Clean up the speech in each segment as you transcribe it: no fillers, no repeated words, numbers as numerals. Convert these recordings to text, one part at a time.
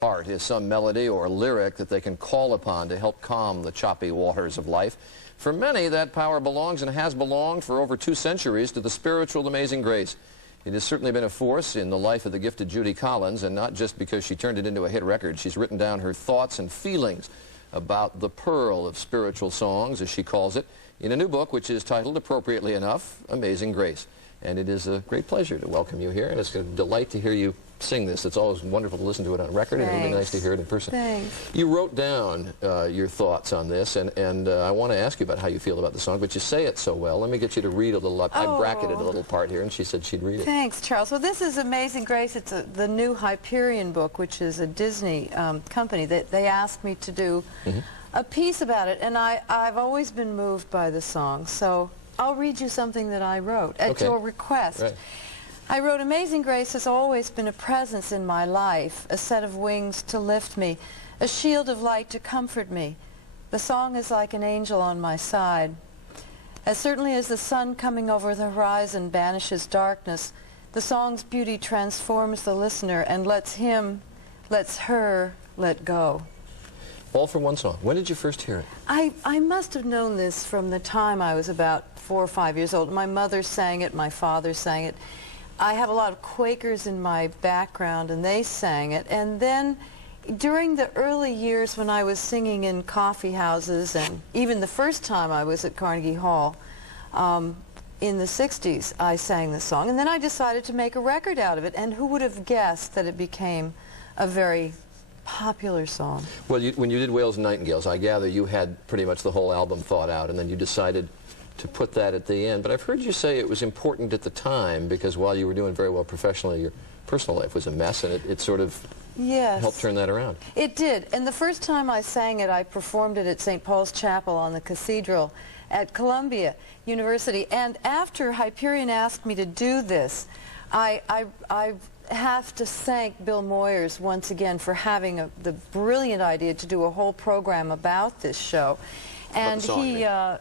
Art is some melody or lyric that they can call upon to help calm the choppy waters of life. For many, that power belongs and has belonged for over 2 centuries to the spiritual Amazing Grace. It has certainly been a force in the life of the gifted Judy Collins, and not just because she turned it into a hit record. She's written down her thoughts and feelings about the pearl of spiritual songs, as she calls it, in a new book which is titled, appropriately enough, Amazing Grace. And it is a great pleasure to welcome you here, and it's a delight to hear you sing this. It's always wonderful to listen to it on record, and it'll be nice to hear it in person. Thanks. You wrote down your thoughts on this, and I want to ask you about how you feel about the song, but you say it so well. Let me get you to read a little. I bracketed a little part here, and she said she'd read it. Thanks, Charles. Well, this is Amazing Grace. It's the new Hyperion book, which is a Disney company that they asked me to do a piece about it, and I've always been moved by the song, so I'll read you something that I wrote at your request. Right. I wrote, Amazing Grace has always been a presence in my life, a set of wings to lift me, a shield of light to comfort me. The song is like an angel on my side. As certainly as the sun coming over the horizon banishes darkness, the song's beauty transforms the listener and lets him, lets her let go. All from one song. When did you first hear it? I must have known this from the time I was about 4 or 5 years old. My mother sang it, my father sang it. I have a lot of Quakers in my background, and they sang it. And then during the early years when I was singing in coffee houses, and even the first time I was at Carnegie Hall in the 60s, I sang the song. And then I decided to make a record out of it, and who would have guessed that it became a very popular song. Well, when you did Whales and Nightingales, I gather you had pretty much the whole album thought out, and then you decided to put that at the end. But I've heard you say it was important at the time because while you were doing very well professionally, your personal life was a mess, and it sort of helped turn that around. It did. And the first time I sang it, I performed it at St. Paul's Chapel on the Cathedral at Columbia University. And after Hyperion asked me to do this, I have to thank Bill Moyers once again for having the brilliant idea to do a whole program about this show. And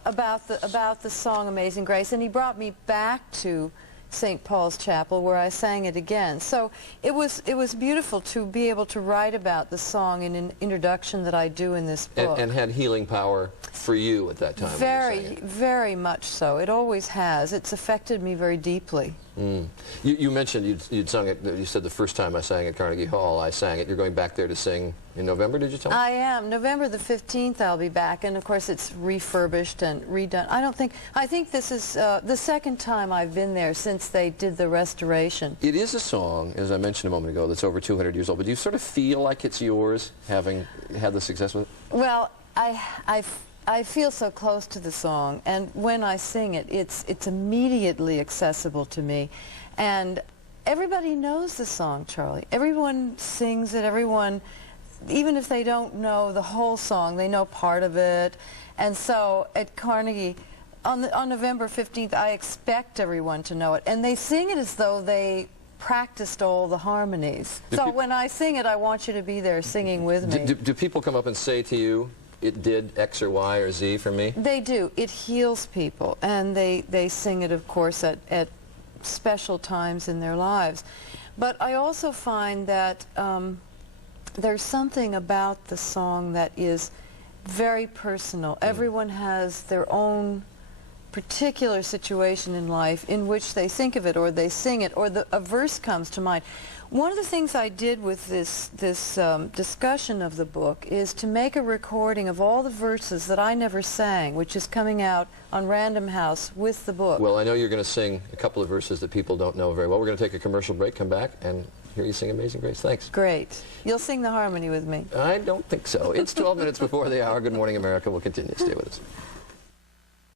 about the song Amazing Grace, and he brought me back to St. Paul's Chapel where I sang it again. So it was beautiful to be able to write about the song in an introduction that I do in this book. And had healing power for you at that time. Very much so. It always has. It's affected me very deeply. You mentioned you'd sung it, you said the first time I sang at Carnegie Hall, I sang it. You're going back there to sing in November, did you tell me? I am. November the 15th I'll be back, and of course it's refurbished and redone. I think this is the second time I've been there since they did the restoration. It is a song, as I mentioned a moment ago, that's over 200 years old, but do you sort of feel like it's yours, having had the success with it? Well, I feel so close to the song, and when I sing it, it's immediately accessible to me. And everybody knows the song, Charlie. Everyone sings it, everyone, even if they don't know the whole song, they know part of it. And so at Carnegie, on November 15th, I expect everyone to know it. And they sing it as though they practiced all the harmonies. So when I sing it, I want you to be there singing with me. Do people come up and say to you, it did X or Y or Z for me? They do. It heals people, and they sing it, of course, at special times in their lives. But I also find that there's something about the song that is very personal. Everyone has their own particular situation in life in which they think of it, or they sing it, or a verse comes to mind. One of the things I did with this discussion of the book is to make a recording of all the verses that I never sang, which is coming out on Random House with the book. Well, I know you're going to sing a couple of verses that people don't know very well. We're going to take a commercial break, come back, and hear you sing Amazing Grace. Thanks. Great. You'll sing the harmony with me. I don't think so. It's 12 minutes before the hour. Good morning, America. We'll continue. Stay with us.